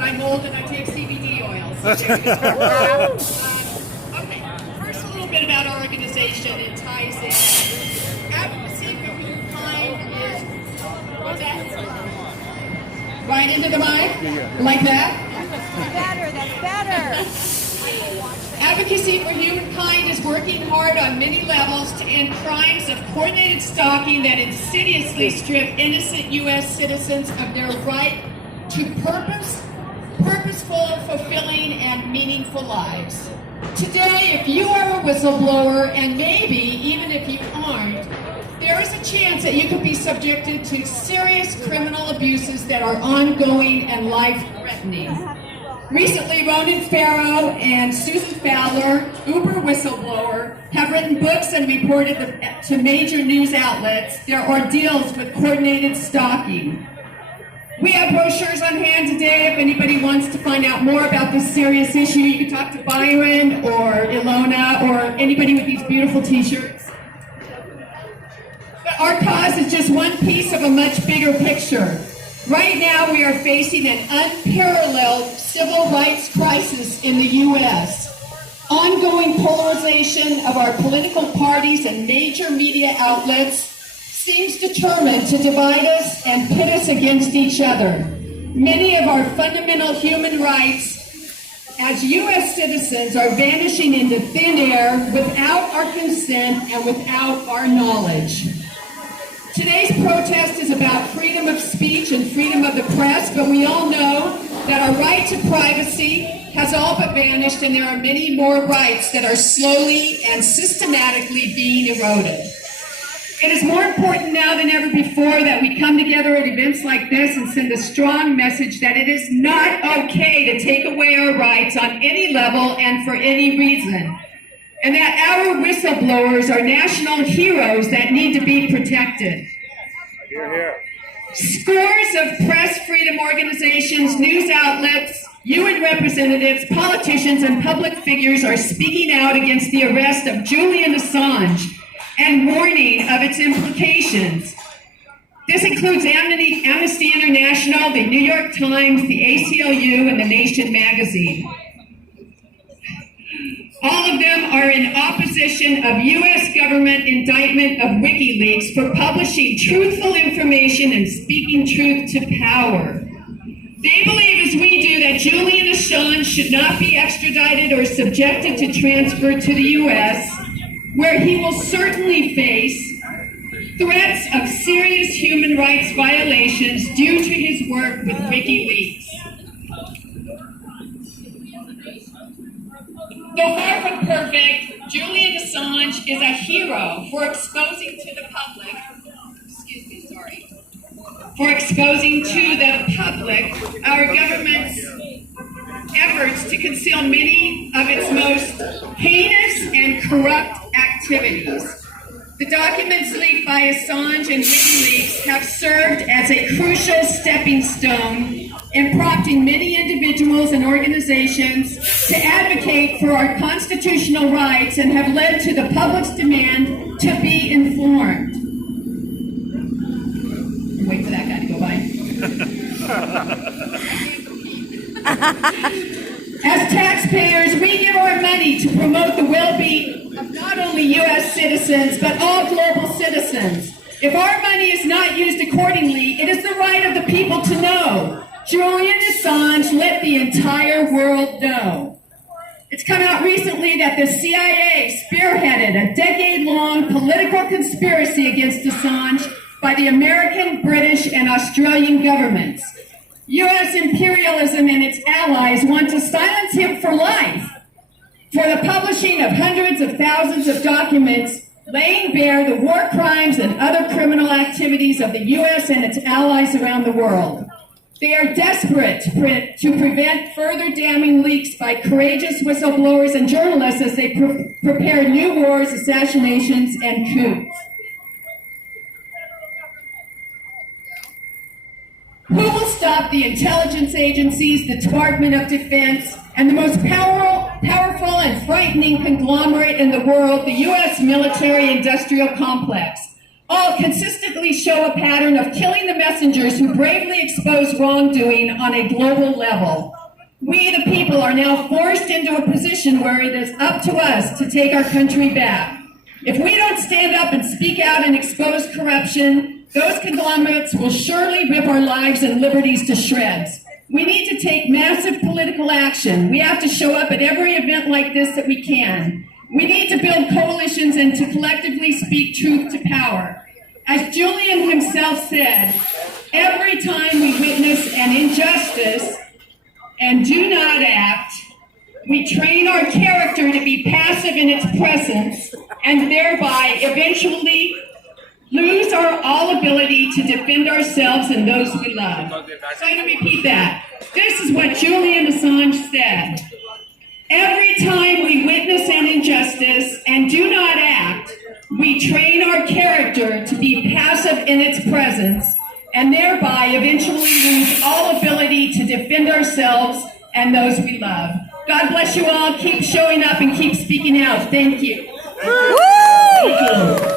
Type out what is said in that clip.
but I'm old and I take CBD oil. So there you go. Okay, first a little bit about our organization. It ties in. Advocacy for Humankind is, what's that? Right into the mic? Like that? That's better. Advocacy for Humankind is working hard on many levels to end crimes of coordinated stalking that insidiously strip innocent U.S. citizens of their right to purposeful, fulfilling, and meaningful lives. Today, if you are a whistleblower, and maybe even if you aren't, there is a chance that you could be subjected to serious criminal abuses that are ongoing and life-threatening. Recently, Ronan Farrow and Susan Fowler, Uber whistleblower, have written books and reported to major news outlets their ordeals with coordinated stalking. We have brochures on hand today if anybody wants to find out more about this serious issue. You can talk to Byron or Ilona or anybody with these beautiful t-shirts. But our cause is just one piece of a much bigger picture. Right now, we are facing an unparalleled civil rights crisis in the U.S. Ongoing polarization of our political parties and major media outlets seems determined to divide us and pit us against each other. Many of our fundamental human rights as U.S. citizens are vanishing into thin air without our consent and without our knowledge. Today's protest is about freedom of speech and freedom of the press, but we all know that our right to privacy has all but vanished, and there are many more rights that are slowly and systematically being eroded. It is more important now than ever before that we come together at events like this and send a strong message that it is not okay to take away our rights on any level and for any reason, and that our whistleblowers are national heroes that need to be protected. Hear, hear. Scores of press freedom organizations, news outlets, UN representatives, politicians, and public figures are speaking out against the arrest of Julian Assange and warning of its implications. This includes Amnesty International, the New York Times, the ACLU, and The Nation magazine. All of them are in opposition of U.S. government indictment of WikiLeaks for publishing truthful information and speaking truth to power. They believe, as we do, that Julian Assange should not be extradited or subjected to transfer to the U.S., where he will certainly face threats of serious human rights violations due to his work with WikiLeaks. Though far from perfect, Julian Assange is a hero for exposing to the public, our government's efforts to conceal many of its most heinous and corrupt activities. The documents leaked by Assange and WikiLeaks have served as a crucial stepping stone in prompting many individuals and organizations to advocate for our constitutional rights and have led to the public's demand to be informed. Wait for that guy to go by. As taxpayers, we give our money to promote the well-being of not only U.S. citizens, but all global citizens. If our money is not used accordingly, it is the right of the people to know. Julian Assange let the entire world know. It's come out recently that the CIA spearheaded a decade-long political conspiracy against Assange by the American, British, and Australian governments. U.S. imperialism and its allies want to silence him for life for the publishing of hundreds of thousands of documents laying bare the war crimes and other criminal activities of the U.S. and its allies around the world. They are desperate to prevent further damning leaks by courageous whistleblowers and journalists as they prepare new wars, assassinations, and coups. Who will stop the intelligence agencies, the Department of Defense, and the most powerful and frightening conglomerate in the world, the U.S. military-industrial complex? all consistently show a pattern of killing the messengers who bravely expose wrongdoing on a global level. We, the people, are now forced into a position where it is up to us to take our country back. If we don't stand up and speak out and expose corruption, those conglomerates will surely rip our lives and liberties to shreds. We need to take massive political action. We have to show up at every event like this that we can. We need to build coalitions and to collectively speak truth to power. As Julian himself said, every time we witness an injustice and do not act, we train our character to be passive in its presence and thereby eventually lose our all ability to defend ourselves and those we love. So I'm going to repeat that. This is what Julian Assange said. Every time we witness an injustice and do not act, we train our character to be passive in its presence and thereby eventually lose all ability to defend ourselves and those we love. God bless you all. Keep showing up and keep speaking out. Thank you. Thank you.